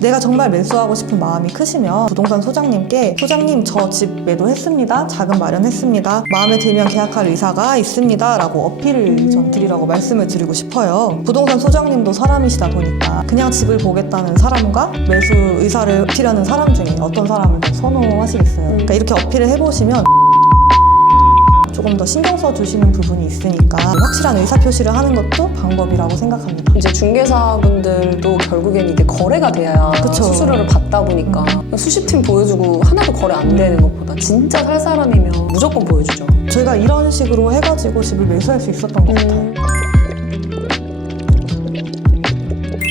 내가 정말 매수하고 싶은 마음이 크시면 부동산 소장님께 소장님 저 집 매도했습니다. 자금 마련했습니다. 마음에 들면 계약할 의사가 있습니다. 라고 어필을 전 드리라고 말씀을 드리고 싶어요. 부동산 소장님도 사람이시다 보니까 그냥 집을 보겠다는 사람과 매수 의사를 어필하는 사람 중에 어떤 사람을 더 선호하시겠어요? 그러니까 이렇게 어필을 해보시면 조금 더 신경 써주시는 부분이 있으니까 확실한 의사표시를 하는 것도 방법이라고 생각합니다. 이제 중개사분들도 결국엔 이게 거래가 돼야 그쵸. 수수료를 받다 보니까 수십 팀 보여주고 하나도 거래 안 되는 것보다 진짜 살 사람이면 무조건 보여주죠. 저희가 이런 식으로 해가지고 집을 매수할 수 있었던 것 같아요.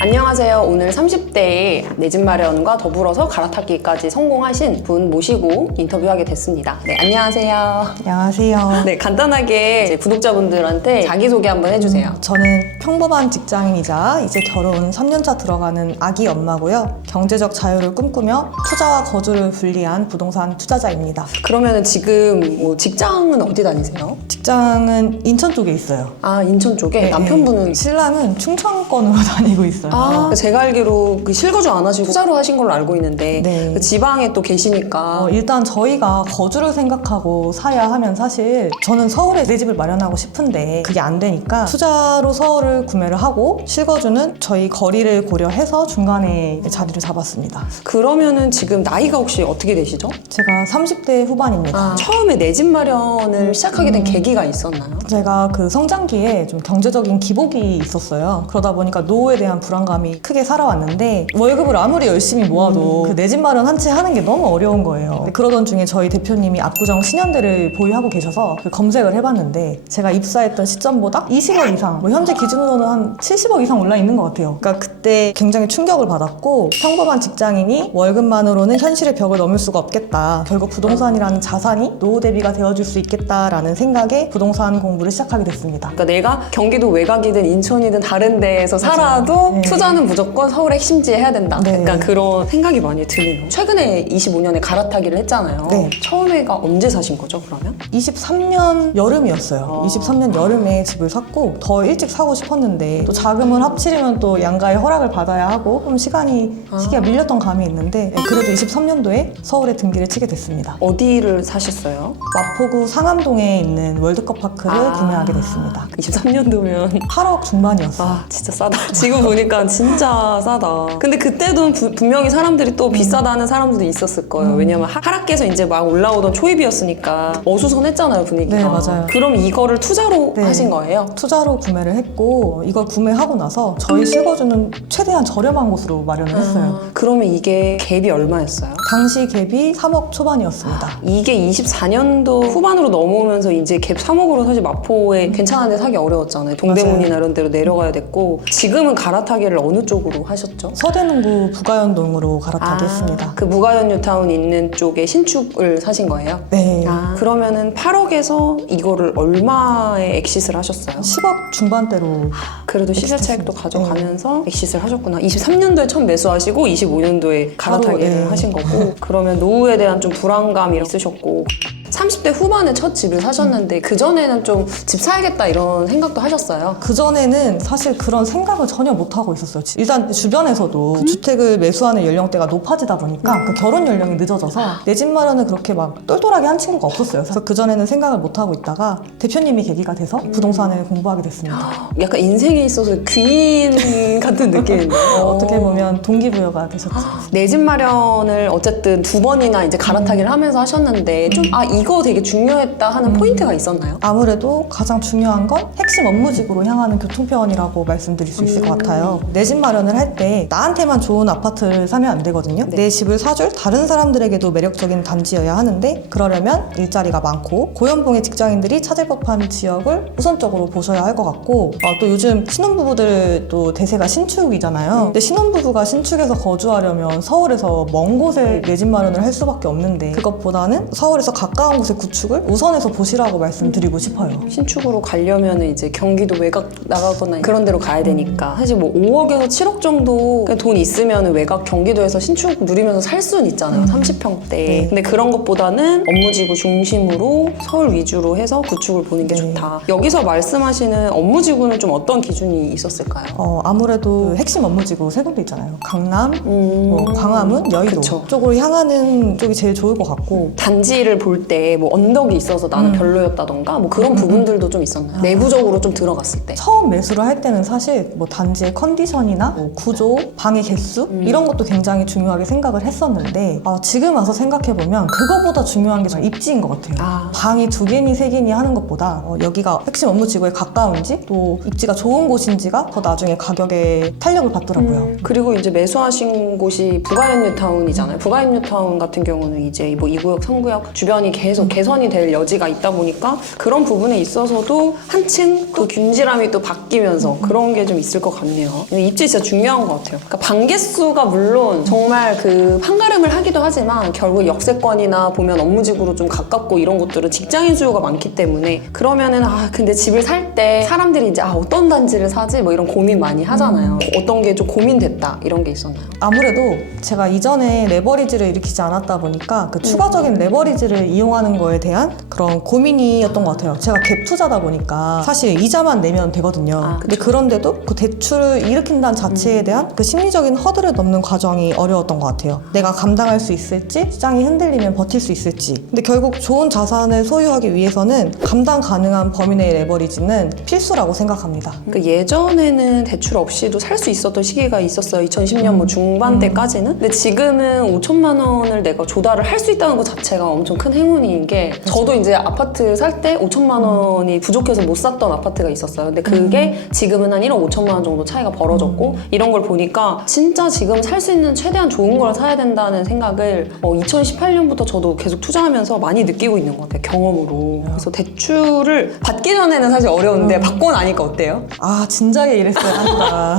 안녕하세요. 오늘 30대에 내 집 마련과 더불어서 갈아타기까지 성공하신 분 모시고 인터뷰하게 됐습니다. 네, 안녕하세요. 안녕하세요. 네, 간단하게 이제 구독자분들한테 자기소개 한번 해주세요. 저는 평범한 직장인이자 이제 결혼 3년차 들어가는 아기 엄마고요. 경제적 자유를 꿈꾸며 투자와 거주를 분리한 부동산 투자자입니다. 그러면 지금 뭐 직장은 어디 다니세요? 직장은 인천 쪽에 있어요. 아, 인천 쪽에? 네, 남편분은? 신랑은 충청권으로 다니고 있어요. 아, 제가 알기로 그 실거주 안 하시고 투자로 하신 걸로 알고 있는데 네. 그 지방에 또 계시니까 일단 저희가 거주를 생각하고 사야 하면 사실 저는 서울에 내 집을 마련하고 싶은데 그게 안 되니까 투자로 서울을 구매를 하고 실거주는 저희 거리를 고려해서 중간에 자리를 잡았습니다. 그러면은 지금 나이가 혹시 어떻게 되시죠? 제가 30대 후반입니다. 아, 처음에 내 집 마련을 시작하게 된 계기가 있었나요? 제가 그 성장기에 좀 경제적인 기복이 있었어요. 그러다 보니까 노후에 대한 불안감이 크게 살아왔는데 월급을 아무리 열심히 모아도 그 내 집 마련 한 채 하는 게 너무 어려운 거예요. 그러던 중에 저희 대표님이 압구정 신현대를 보유하고 계셔서 그 검색을 해봤는데 제가 입사했던 시점보다 20억 이상, 뭐 현재 기준으로는 한 70억 이상 올라 있는 것 같아요. 그러니까 그때 굉장히 충격을 받았고 평범한 직장인이 월급만으로는 현실의 벽을 넘을 수가 없겠다. 결국 부동산이라는 자산이 노후 대비가 되어줄 수 있겠다라는 생각에 부동산 공부를 시작하게 됐습니다. 그러니까 내가 경기도 외곽이든 인천이든 다른 데에서 살아도 네. 투자는 무조건 서울 핵심지에 해야 된다. 네. 약간 그런 생각이 많이 드네요. 최근에 25년에 갈아타기를 했잖아요. 네. 처음에가 언제 사신 거죠, 그러면? 23년 여름이었어요. 23년 여름에 집을 샀고 더 일찍 사고 싶었는데 또 자금을 합치려면 또 양가의 허락을 받아야 하고 좀 시기가 밀렸던 감이 있는데 그래도 23년도에 서울에 등기를 치게 됐습니다. 어디를 사셨어요? 마포구 상암동에 있는 월드컵 파크를 구매하게 됐습니다. 23년도면 8억 중반이었어요. 아, 진짜 싸다. 지금 보니까 진짜 싸다. 근데 그때도 분명히 사람들이 또 비싸다는 사람들도 있었을 거예요. 왜냐면 하락해서 이제 막 올라오던 초입이었으니까 어수선했잖아요, 분위기가. 네, 맞아요. 그럼 이거를 투자로 네. 하신 거예요? 투자로 구매를 했고 이걸 구매하고 나서 저희 실거주는 최대한 저렴한 곳으로 마련을 했어요. 그러면 이게 갭이 얼마였어요? 당시 갭이 3억 초반이었습니다. 이게 24년도 후반으로 넘어오면서 이제 갭 3억으로 사실 마포에 괜찮은 데 사기 어려웠잖아요. 동대문이나 맞아요. 이런 데로 내려가야 됐고 지금은 갈아타기를 어느 쪽으로 하셨죠? 서대문구 부가연동으로 갈아타기 했습니다. 그 무가연 뉴타운 있는 쪽에 신축을 사신 거예요? 네. 그러면은 8억에서 이거를 얼마에 엑시스를 하셨어요? 10억 중반대로 그래도 시세차익도 가져가면서 엑시스를 하셨구나. 23년도에 처음 매수하시고 25년도에 갈아타기를 바로, 네. 하신 거고 그러면 노후에 대한 좀 불안감이 있으셨고 30대 후반에 첫 집을 사셨는데 그전에는 좀 집 사야겠다 이런 생각도 하셨어요? 그전에는 사실 그런 생각을 전혀 못하고 있었어요. 일단 주변에서도 그 주택을 매수하는 연령대가 높아지다 보니까 그 결혼 연령이 늦어져서 내 집 마련을 그렇게 막 똘똘하게 한 친구가 없었어요. 그래서 그전에는 생각을 못하고 있다가 대표님이 계기가 돼서 부동산을 공부하게 됐습니다. 약간 인생에 있어서 귀인 같은 느낌인데 어떻게 보면 동기부여가 되셨죠. 내 집 마련을 어쨌든 2번이나 이제 갈아타기를 하면서 하셨는데 좀 이거 되게 중요했다 하는 포인트가 있었나요? 아무래도 가장 중요한 건 핵심 업무직으로 향하는 교통편이라고 말씀드릴 수 있을 것 같아요. 내 집 마련을 할 때 나한테만 좋은 아파트를 사면 안 되거든요. 네. 내 집을 사줄 다른 사람들에게도 매력적인 단지여야 하는데 그러려면 일자리가 많고 고연봉의 직장인들이 찾을 법한 지역을 우선적으로 보셔야 할 것 같고 또 요즘 신혼부부들도 대세가 신축이잖아요. 근데 신혼부부가 신축에서 거주하려면 서울에서 먼 곳에 내 집 마련을 할 수밖에 없는데 그것보다는 서울에서 가까운 곳의 구축을 우선해서 보시라고 말씀드리고 싶어요. 신축으로 가려면 이제 경기도 외곽 나가거나 그런 데로 가야 되니까 사실 뭐 5억에서 7억 정도 그냥 돈 있으면 외곽 경기도에서 신축 누리면서 살 수는 있잖아요. 30평대. 네. 근데 그런 것보다는 업무지구 중심으로 서울 위주로 해서 구축을 보는 게 네. 좋다. 여기서 말씀하시는 업무지구는 좀 어떤 기준이 있었을까요? 아무래도 그 핵심 업무지구 세 군데 있잖아요. 강남, 뭐 광화문, 여의도 그쵸. 쪽으로 향하는 쪽이 제일 좋을 것 같고 단지를 볼 때 뭐 언덕이 있어서 나는 별로였다던가 뭐 그런 부분들도 좀 있었나요? 내부적으로 좀 들어갔을 때. 처음 매수를 할 때는 사실 뭐 단지의 컨디션이나 뭐 구조, 방의 개수 이런 것도 굉장히 중요하게 생각을 했었는데 지금 와서 생각해보면 그거보다 중요한 게 저는 입지인 것 같아요. 방이 2개니 3개니 하는 것보다 여기가 핵심 업무지구에 가까운지 또 입지가 좋은 곳인지가 더 나중에 가격에 탄력을 받더라고요. 그리고 이제 매수하신 곳이 부가연뉴타운이잖아요. 부가연뉴타운 같은 경우는 이제 뭐 2구역, 3구역 주변이 계속 개선이 될 여지가 있다 보니까 그런 부분에 있어서도 한층 또 균질함이 또 바뀌면서 그런 게 좀 있을 것 같네요. 입지 진짜 중요한 것 같아요. 그러니까 방개수가 물론 정말 그 판가름을 하기도 하지만 결국 역세권이나 보면 업무지구로 좀 가깝고 이런 곳들은 직장인 수요가 많기 때문에 그러면은 근데 집을 살 때 사람들이 이제 어떤 단지를 사지 뭐 이런 고민 많이 하잖아요. 어떤 게 좀 고민됐다 이런 게 있었나요? 아무래도 제가 이전에 레버리지를 일으키지 않았다 보니까 그 추가적인 레버리지를 이용하는 거에 대한 그런 고민이었던 것 같아요. 제가 갭 투자다 보니까 사실 이자만 내면 되거든요. 근데 그런데도 그 대출을 일으킨다는 자체에 대한 그 심리적인 허들을 넘는 과정이 어려웠던 것 같아요. 내가 감당할 수 있을지, 시장이 흔들리면 버틸 수 있을지. 근데 결국 좋은 자산을 소유하기 위해서는 감당 가능한 범위 내의 레버리지는 필수라고 생각합니다. 그 예전에는 대출 없이도 살 수 있었던 시기가 있었어요. 2010년 뭐 중반대까지는. 근데 지금은 5천만 원을 내가 조달을 할 수 있다는 것 자체가 엄청 큰 행운인 게 저도 이제 아파트 살 때 5천만 원이 부족해서 못 샀던 아파트가 있었어요. 근데 그게 지금은 한 1억 5천만 원 정도 차이가 벌어졌고 이런 걸 보니까 진짜 지금 살 수 있는 최대한 좋은 걸 사야 된다는 생각을 2018년부터 저도 계속 투자하면서 많이 느끼고 있는 것 같아요. 경험으로. 그래서 대출을 받기 전에는 사실 어려운데 받고 나니까 어때요? 진작에 이랬어야 한다.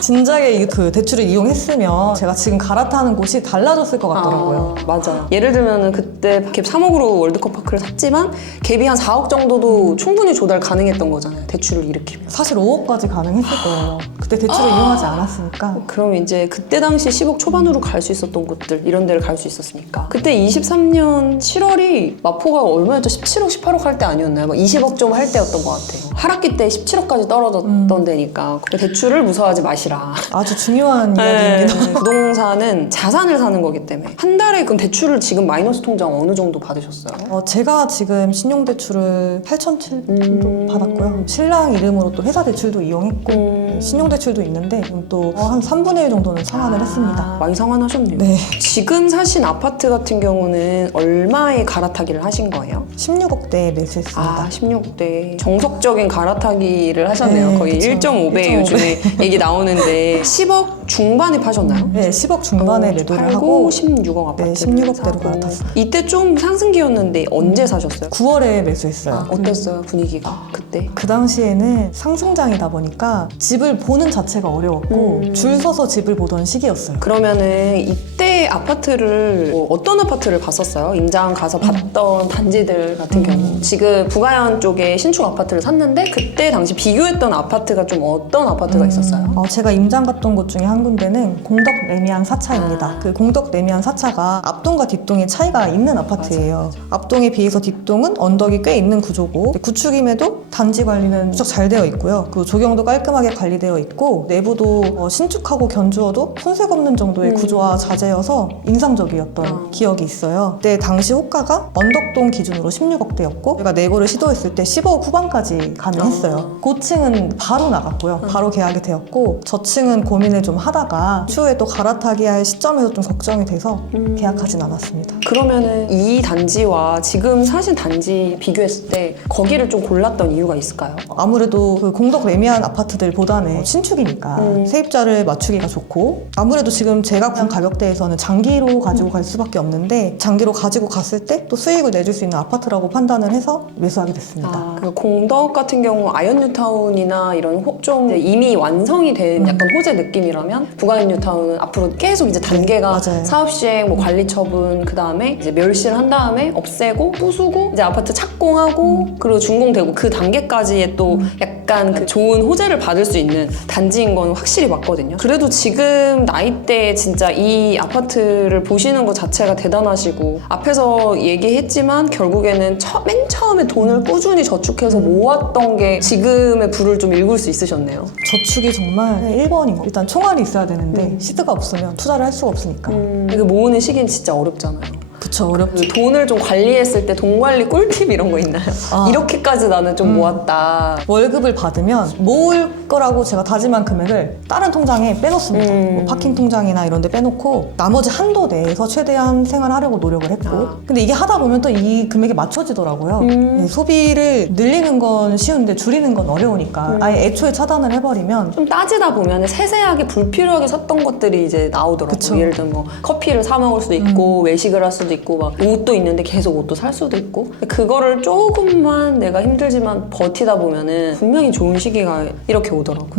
진작에 그 대출을 이용했으면 제가 지금 갈아타는 곳이 달라졌을 것 같더라고요. 맞아요. 예를 들면은 그때 갭 3억으로 월드컵 파크를 샀지만 갭이 한 4억 정도도 충분히 조달 가능했던 거잖아요. 대출을 일으키면. 사실 5억까지 가능했을 거예요. 그때 대출을 이용하지 않았으니까. 그럼 이제 그때 당시 10억 초반으로 갈 수 있었던 곳들 이런 데를 갈 수 있었으니까. 그때 23년 7월이 마포가 얼마였죠? 17억, 18억 할 때 아니었나요? 막 20억 좀 할 때였던 것 같아요. 하락기 때 17억까지 떨어졌던 데니까 대출을 무서워하지 마시라. 아주 중요한 이야기입니다. 네. 부동산은 자산을 사는 거기 때문에 한 달에 그럼 대출을 지금 마이너스 통장 어느 정도 받으셨어요? 제가 지금 신용대출을 8,700 정도 받았고요. 신랑 이름으로 또 회사 대출도 이용했고 신용대출도 있는데 또 한 3분의 1 정도는 상환을 했습니다. 많이 상환하셨네요. 네. 지금 사신 아파트 같은 경우는 얼마에 갈아타기를 하신 거예요? 16억대 매수했습니다. 16대. 정석적인 갈아타기를 하셨네요. 네, 거의 그쵸. 1.5배 1.5배. 요즘에 얘기 나오는데 10억 중반에 파셨나요? 네, 10억 중반에 매도를 팔고 하고 16억 아파트. 네, 16억대로 갈아탔어요. 이때 좀 상승기였는데 언제 사셨어요? 9월에 매수했어요. 어땠어요 분위기가 그때? 그 당시에는 상승장이다 보니까 집을 보는 자체가 어려웠고 줄 서서 집을 보던 시기였어요. 그러면은 이때 아파트를 어떤 아파트를 봤었어요? 임장 가서 봤던 단지들 같은 경우 지금 부가연 쪽에 신축 아파트를 샀는데 그때 당시 비교했던 아파트가 좀 어떤 아파트가 있었어요? 제가 임장 갔던 곳 중에 한 군데는 공덕 레미안 4차입니다. 그 공덕 레미안 4차가 앞동과 뒷동의 차이가 있는 아파트예요. 앞동에 비해서 뒷동은 언덕이 꽤 있는 구조고 구축임에도 단지 관리는 무척 잘 되어 있고요. 그 조경도 깔끔하게 관리되어 있고 내부도 신축하고 견주어도 손색 없는 정도의 구조와 자재여서 인상적이었던 기억이 있어요. 그때 당시 호가가 언덕동 기준으로 16억대였고 제가 내고를 시도했을 때 15억 후반까지 가능했어요. 고층은 바로 나갔고요. 바로 계약이 되었고 저층은 고민을 좀 하다가 추후에 또 갈아타기 할 시점에서 좀 걱정이 돼서 계약하진 않았습니다. 그러면은 이 단지와 지금 사신 단지 비교했을 때 거기를 좀 골랐던 이유가 있을까요? 아무래도 그 공덕 레미안 아파트들보다는 신축이니까 세입자를 맞추기가 좋고 아무래도 지금 제가 구한 가격대에서는 저는 장기로 가지고 갈 수밖에 없는데 장기로 가지고 갔을 때 또 수익을 내줄 수 있는 아파트라고 판단을 해서 매수하게 됐습니다. 그 공덕 같은 경우 아현뉴타운이나 이런 좀 이제 이미 완성이 된 약간 호재 느낌이라면 부가현뉴타운은 앞으로 계속 이제 단계가 맞아요. 사업 시행, 뭐 관리 처분, 그 다음에 이제 멸실을 한 다음에 없애고 부수고 이제 아파트 착공하고 그리고 준공되고 그 단계까지의 또 약간 그 좋은 호재를 받을 수 있는 단지인 건 확실히 맞거든요. 그래도 지금 나이대에 진짜 이 아파트를 보시는 것 자체가 대단하시고 앞에서 얘기했지만 결국에는 맨 처음에 돈을 꾸준히 저축해서 모았던 게 지금의 부를 좀 읽을 수 있으셨네요. 저축이 정말 1번인 거. 일단 총알이 있어야 되는데 시드가 없으면 투자를 할 수가 없으니까. 그 모으는 시기는 진짜 어렵잖아요. 그쵸, 어렵죠. 그 돈을 좀 관리했을 때 돈 관리 꿀팁 이런 거 있나요? 이렇게까지 나는 좀 모았다. 월급을 받으면 모을 거라고 제가 다짐한 금액을 다른 통장에 빼놓습니다. 뭐 파킹 통장이나 이런 데 빼놓고 나머지 한도 내에서 최대한 생활하려고 노력을 했고 근데 이게 하다 보면 또 이 금액에 맞춰지더라고요. 네, 소비를 늘리는 건 쉬운데 줄이는 건 어려우니까 아예 애초에 차단을 해버리면 좀 따지다 보면 세세하게 불필요하게 샀던 것들이 이제 나오더라고요. 그쵸. 예를 들면 뭐 커피를 사 먹을 수도 있고 외식을 할 수도 있고 막 옷도 있는데 계속 옷도 살 수도 있고 그거를 조금만 내가 힘들지만 버티다 보면은 분명히 좋은 시기가 이렇게 오더라고요.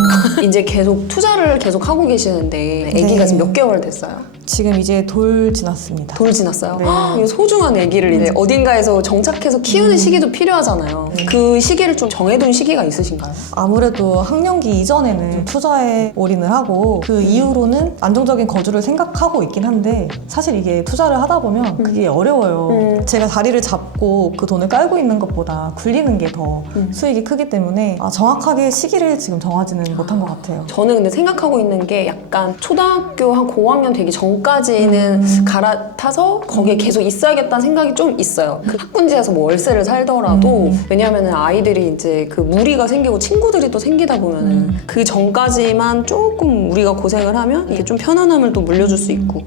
이제 계속 투자를 계속 하고 계시는데 아기가 지금 몇 개월 됐어요? 지금 이제 돌 지났습니다. 돌 지났어요? 네. 헉, 이 소중한 아기를 이제 어딘가에서 정착해서 키우는 시기도 필요하잖아요. 그 시기를 좀 정해둔 시기가 있으신가요? 아무래도 학령기 이전에는 좀 투자에 올인을 하고 그 이후로는 안정적인 거주를 생각하고 있긴 한데 사실 이게 투자를 하다 보면 그게 어려워요. 제가 자리를 잡고 그 돈을 깔고 있는 것보다 굴리는 게 더 수익이 크기 때문에 정확하게 시기를 지금 정하지는 못한 것 같아요. 저는 근데 생각하고 있는 게 약간 초등학교 한 고학년 되기 전까지는 갈아타서 거기에 계속 있어야겠다는 생각이 좀 있어요. 그 학군지에서 뭐 월세를 살더라도 왜냐하면 아이들이 이제 그 무리가 생기고 친구들이 또 생기다 보면은 그 전까지만 조금 우리가 고생을 하면 이게 좀 편안함을 또 물려줄 수 있고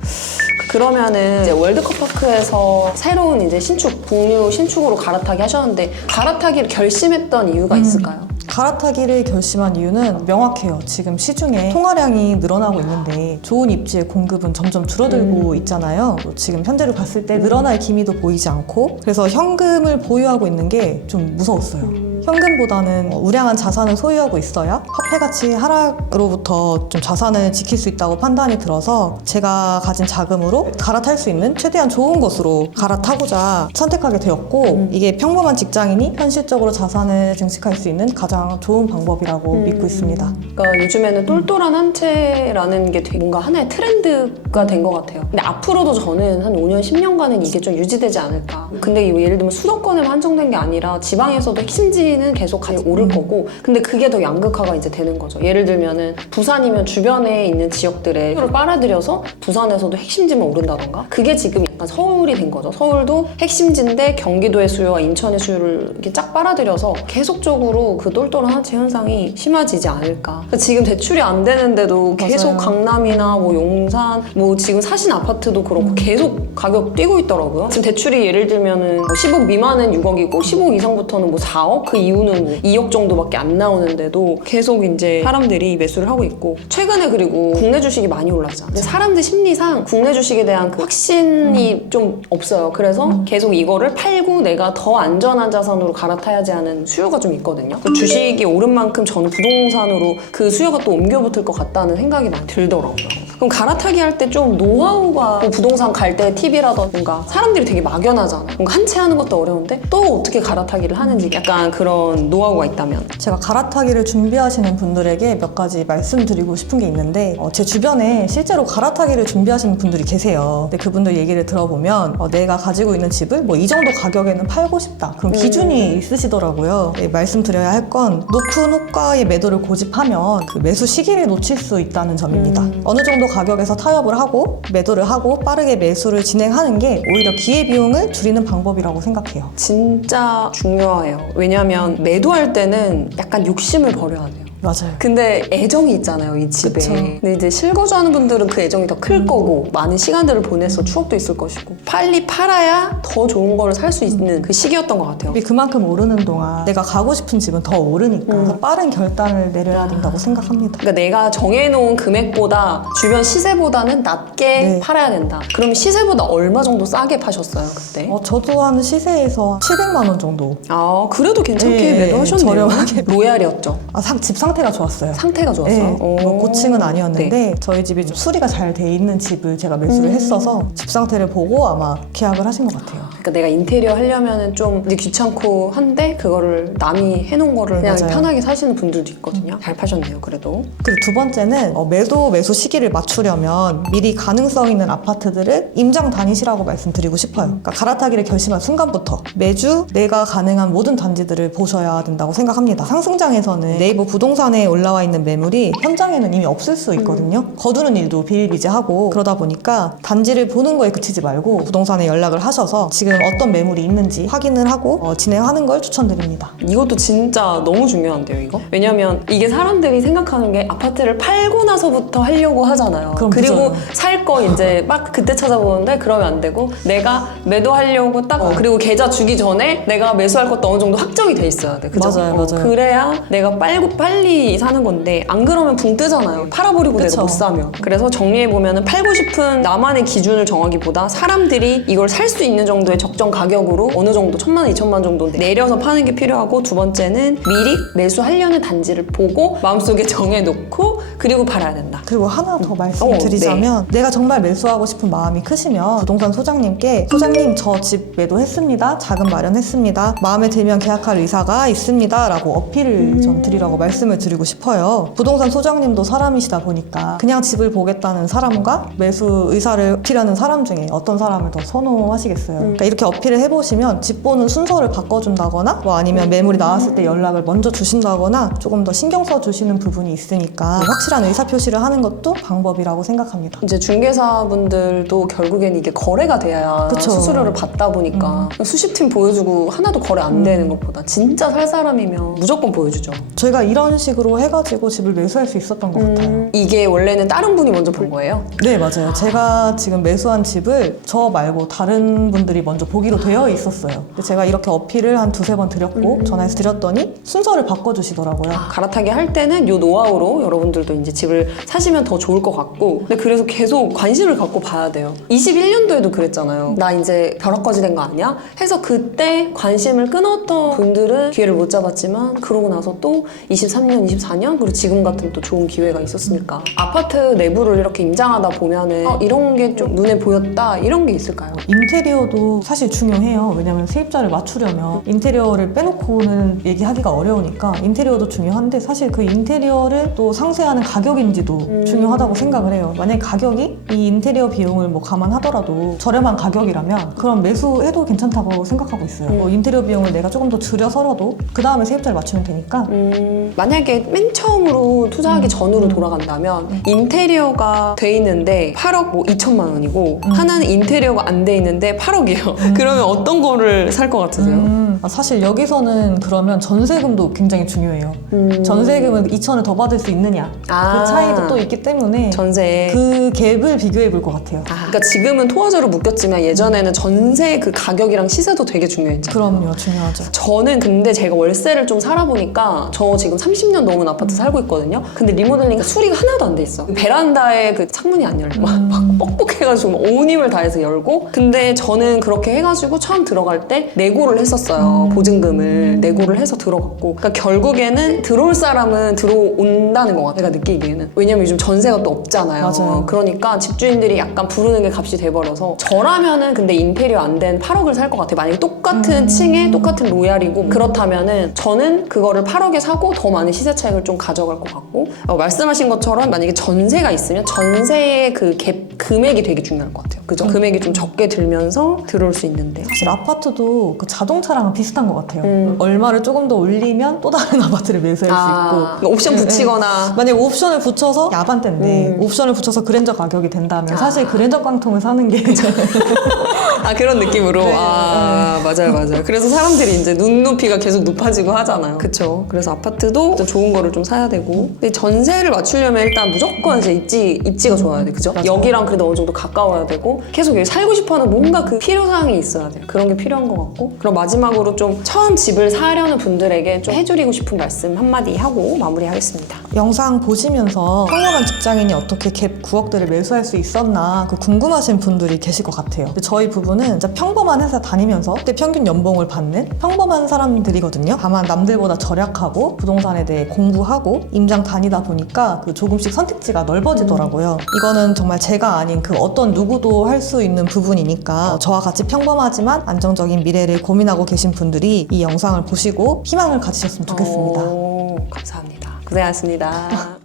그러면은 이제 월드컵 파크에서 새로운 이제 신축, 북류 신축으로 갈아타기 하셨는데 갈아타기를 결심했던 이유가 있을까요? 갈아타기를 결심한 이유는 명확해요. 지금 시중에 통화량이 늘어나고 있는데 좋은 입지의 공급은 점점 줄어들고 있잖아요. 또 지금 현재를 봤을 때 늘어날 기미도 보이지 않고 그래서 현금을 보유하고 있는 게 좀 무서웠어요. 현금보다는 우량한 자산을 소유하고 있어야 화폐 가치 하락으로부터 좀 자산을 지킬 수 있다고 판단이 들어서 제가 가진 자금으로 갈아탈 수 있는 최대한 좋은 곳으로 갈아타고자 선택하게 되었고 이게 평범한 직장인이 현실적으로 자산을 증식할 수 있는 가장 좋은 방법이라고 믿고 있습니다. 그러니까 요즘에는 똘똘한 한 채라는 게 되게 뭔가 하나의 트렌드가 된 것 같아요. 근데 앞으로도 저는 한 5년, 10년간은 이게 좀 유지되지 않을까. 근데 예를 들면 수도권에만 한정된 게 아니라 지방에서도 핵심지는 계속 같이 오를 거고 근데 그게 더 양극화가 이제 되는 거죠. 예를 들면은 부산이면 주변에 있는 지역들에 수요를 빨아들여서 부산에서도 핵심지만 오른다던가 그게 지금 약간 서울이 된 거죠. 서울도 핵심지인데 경기도의 수요와 인천의 수요를 이렇게 쫙 빨아들여서 계속적으로 그 똘똘한 한채 현상이 심해지지 않을까. 그러니까 지금 대출이 안 되는데도 계속 맞아요. 강남이나 뭐 용산 뭐 지금 사신 아파트도 그렇고 계속 가격 뛰고 있더라고요. 지금 대출이 예를 들면은 뭐 10억 미만은 6억이고 10억 이상부터는 뭐 4억? 그 이후는 뭐 2억 정도밖에 안 나오는데도 계속 이제 사람들이 매수를 하고 있고 최근에 그리고 국내 주식이 많이 올랐잖아요. 근데 사람들 심리상 국내 주식에 대한 그 확신이 좀 없어요. 그래서 계속 이거를 팔고 내가 더 안전한 자산으로 갈아타야지 하는 수요가 좀 있거든요. 그 주식이 오른 만큼 저는 부동산으로 그 수요가 또 옮겨붙을 것 같다는 생각이 많이 들더라고요. 그럼 갈아타기 할 때 좀 노하우가 뭐 부동산 갈 때 팁이라던가 사람들이 되게 막연하잖아요. 뭔가 한 채 하는 것도 어려운데 또 어떻게 갈아타기를 하는지 약간 그런 노하우가 있다면 제가 갈아타기를 준비하시는 분들에게 몇 가지 말씀드리고 싶은 게 있는데 제 주변에 실제로 갈아타기를 준비하시는 분들이 계세요. 근데 그분들 얘기를 들어보면 내가 가지고 있는 집을 뭐 이 정도 가격에는 팔고 싶다. 그럼 기준이 있으시더라고요. 말씀드려야 할 건 높은 호가의 매도를 고집하면 그 매수 시기를 놓칠 수 있다는 점입니다. 어느 정도 가격에서 타협을 하고 매도를 하고 빠르게 매수를 진행하는 게 오히려 기회비용을 줄이는 방법이라고 생각해요. 진짜 중요해요. 왜냐하면 매도할 때는 약간 욕심을 버려야 돼요. 맞아요. 근데 애정이 있잖아요, 이 집에. 그쵸. 근데 이제 실거주하는 분들은 그 애정이 더 클 거고 많은 시간들을 보내서 추억도 있을 것이고 빨리 팔아야 더 좋은 거를 살 수 있는 그 시기였던 것 같아요. 집이 그만큼 오르는 동안 내가 가고 싶은 집은 더 오르니까 더 빠른 결단을 내려야 된다고 생각합니다. 그러니까 내가 정해놓은 금액보다 주변 시세보다는 낮게 네. 팔아야 된다. 그럼 시세보다 얼마 정도 싸게 파셨어요, 그때? 저도 한 시세에서 700만 원 정도. 아, 그래도 괜찮게 네, 매도하셨네요. 저렴하게. 로얄이었죠. 집 상태가 좋았어요. 상태가 좋았어요. 네, 뭐 고층은 아니었는데 네. 저희 집이 좀 수리가 잘 돼 있는 집을 제가 매수를 했어서 집 상태를 보고 아마 계약을 하신 것 같아요. 그러니까 내가 인테리어 하려면은 좀 이제 귀찮고 한데 그거를 남이 해놓은 거를 그냥 맞아요. 편하게 사시는 분들도 있거든요. 잘 파셨네요, 그래도. 그리고 두 번째는 매수 시기를 맞추려면 미리 가능성 있는 아파트들을 임장 다니시라고 말씀드리고 싶어요. 그러니까 갈아타기를 결심한 순간부터 매주 내가 가능한 모든 단지들을 보셔야 된다고 생각합니다. 상승장에서는 네이버 부동산에 올라와 있는 매물이 현장에는 이미 없을 수 있거든요. 거두는 일도 비일비재하고 그러다 보니까 단지를 보는 거에 그치지 말고 부동산에 연락을 하셔서 지금 어떤 매물이 있는지 확인을 하고 진행하는 걸 추천드립니다. 이것도 진짜 너무 중요한데요, 이거? 왜냐면 이게 사람들이 생각하는 게 아파트를 팔고 나서부터 하려고 하잖아요. 그럼 그리고 그죠. 살 거 이제 막 그때 찾아보는데 그러면 안 되고 내가 매도하려고 딱 그리고 계좌 주기 전에 내가 매수할 것도 어느 정도 확정이 돼 있어야 돼. 그죠? 맞아요, 맞아요. 그래야 내가 빨리 사는 건데 안 그러면 붕 뜨잖아요. 팔아버리고 그쵸. 내가 못 사면. 그래서 정리해보면은 팔고 싶은 나만의 기준을 정하기보다 사람들이 이걸 살 수 있는 정도의 적정 가격으로 어느 정도 1,000만 원, 2,000만 원 정도 내려서 파는 게 필요하고 두 번째는 미리 매수하려는 단지를 보고 마음속에 정해놓고 그리고 팔아야 된다. 그리고 하나 더 말씀드리자면 내가 정말 매수하고 싶은 마음이 크시면 부동산 소장님께 소장님 저 집 매도했습니다. 자금 마련했습니다. 마음에 들면 계약할 의사가 있습니다. 라고 어필을 전 드리라고 말씀을 드리고 싶어요. 부동산 소장님도 사람이시다 보니까 그냥 집을 보겠다는 사람과 매수 의사를 어필하는 사람 중에 어떤 사람을 더 선호하시겠어요. 그러니까 이렇게 어필을 해보시면 집 보는 순서를 바꿔준다거나 뭐 아니면 매물이 나왔을 때 연락을 먼저 주신다거나 조금 더 신경 써주시는 부분이 있으니까 확실한 의사표시를 하는 것도 방법이라고 생각합니다. 이제 중개사분들도 결국엔 이게 거래가 돼야 그쵸. 수수료를 받다 보니까 수십 팀 보여주고 하나도 거래 안 되는 것보다 진짜 살 사람이면 무조건 보여주죠. 저희가 이런 식으로 해가지고 집을 매수할 수 있었던 것 같아요. 이게 원래는 다른 분이 먼저 본 거예요? 네, 맞아요. 제가 지금 매수한 집을 저 말고 다른 분들이 먼저 보기로 되어 있었어요. 근데 제가 이렇게 어필을 한 두세 번 드렸고 전화해서 드렸더니 순서를 바꿔주시더라고요. 갈아타기 할 때는 이 노하우로 여러분들도 이제 집을 사시면 더 좋을 것 같고 근데 그래서 계속 관심을 갖고 봐야 돼요. 21년도에도 그랬잖아요. 나 이제 벼락거지 된 거 아니야? 해서 그때 관심을 끊었던 분들은 기회를 못 잡았지만 그러고 나서 또 23년, 24년 그리고 지금 같은 또 좋은 기회가 있었으니까 아파트 내부를 이렇게 임장하다 보면은 이런 게 좀 눈에 보였다 이런 게 있을까요? 인테리어도 사실 중요해요. 왜냐면 세입자를 맞추려면 인테리어를 빼놓고는 얘기하기가 어려우니까 인테리어도 중요한데 사실 그 인테리어를 또 상쇄하는 가격인지도 중요하다고 생각을 해요. 만약에 가격이 이 인테리어 비용을 뭐 감안하더라도 저렴한 가격이라면 그럼 매수해도 괜찮다고 생각하고 있어요. 뭐 인테리어 비용을 내가 조금 더 줄여서라도 그 다음에 세입자를 맞추면 되니까 만약에 맨 처음으로 투자하기 전으로 돌아간다면 인테리어가 돼 있는데 8억 뭐 2천만 원이고 하나는 인테리어가 안 돼 있는데 8억이에요. 그러면 어떤 거를 살 것 같으세요? 사실 여기서는 그러면 전세금도 굉장히 중요해요. 전세금은 2천을 더 받을 수 있느냐 아. 그 차이도 또 있기 때문에 전세. 그 갭을 비교해 볼 것 같아요. 그러니까 지금은 토화제로 묶였지만 예전에는 전세 그 가격이랑 시세도 되게 중요했죠. 그럼요, 중요하죠. 저는 근데 제가 월세를 좀 살아보니까 저 지금 30년 넘은 아파트 살고 있거든요. 근데 리모델링 수리가 하나도 안 돼 있어. 베란다에 그 창문이 안 열려. 막 뻑뻑해가지고 막 온 힘을 다해서 열고. 근데 저는 그렇게 해가지고 처음 들어갈 때 내고를 했었어요. 보증금을 내고를 해서 들어갔고. 그러니까 결국에는 들어올 사람은 들어온다는 것 같아요. 내가 느끼기에는. 왜냐면 요즘 전세가 또 없잖아요. 맞아요. 그러니까 집주인들이 약간 부르는 게 값이 돼버려서 저라면은 근데 인테리어 안 된 8억을 살 것 같아요. 만약에 똑같은 층에 똑같은 로얄이고 그렇다면은 저는 그거를 8억에 사고 더 많은 시세 차익을 좀 가져갈 것 같고 말씀하신 것처럼 만약에 전세가 있으면 전세의 그 갭 금액이 되게 중요할 것 같아요. 그죠? 금액이 좀 적게 들면서 들어올 수 있는데 사실 아파트도 그 자동차랑 비슷한 것 같아요. 얼마를 조금 더 올리면 또 다른 아파트를 매수할 수 있고 그러니까 옵션 붙이거나 만약에 옵션을 붙여서 야반대인데 옵션을 붙여서 그랜저 가격이 된다면 사실 그랜저 깡통을 사는 게 아, 그런 느낌으로? 네. 맞아요. 그래서 사람들이 이제 눈높이가 계속 높아지고 하잖아요. 그쵸. 그래서 아파트도 또 좋은 거를 좀 사야 되고. 근데 전세를 맞추려면 일단 무조건 이제 입지가 좋아야 돼. 그죠? 맞아요. 여기랑 그래도 어느 정도 가까워야 되고, 계속 여기 살고 싶어 하는 뭔가 그 필요사항이 있어야 돼요. 그런 게 필요한 것 같고. 그럼 마지막으로 좀 처음 집을 사려는 분들에게 좀 해드리고 싶은 말씀 한마디 하고 마무리하겠습니다. 영상 보시면서 평범한 직장인이 어떻게 갭 9억대를 매수할 수 있었나 궁금하신 분들이 계실 것 같아요. 근데 저희 부부는 진짜 평범한 회사 다니면서 그때 평균 연봉을 받는 평범한 사람들이거든요. 다만 남들보다 절약하고 부동산에 대해 공부하고 임장 다니다 보니까 그 조금씩 선택지가 넓어지더라고요. 이거는 정말 제가 아닌 그 어떤 누구도 할 수 있는 부분이니까 저와 같이 평범하지만 안정적인 미래를 고민하고 계신 분들이 이 영상을 보시고 희망을 가지셨으면 좋겠습니다. 감사합니다. 고생하셨습니다.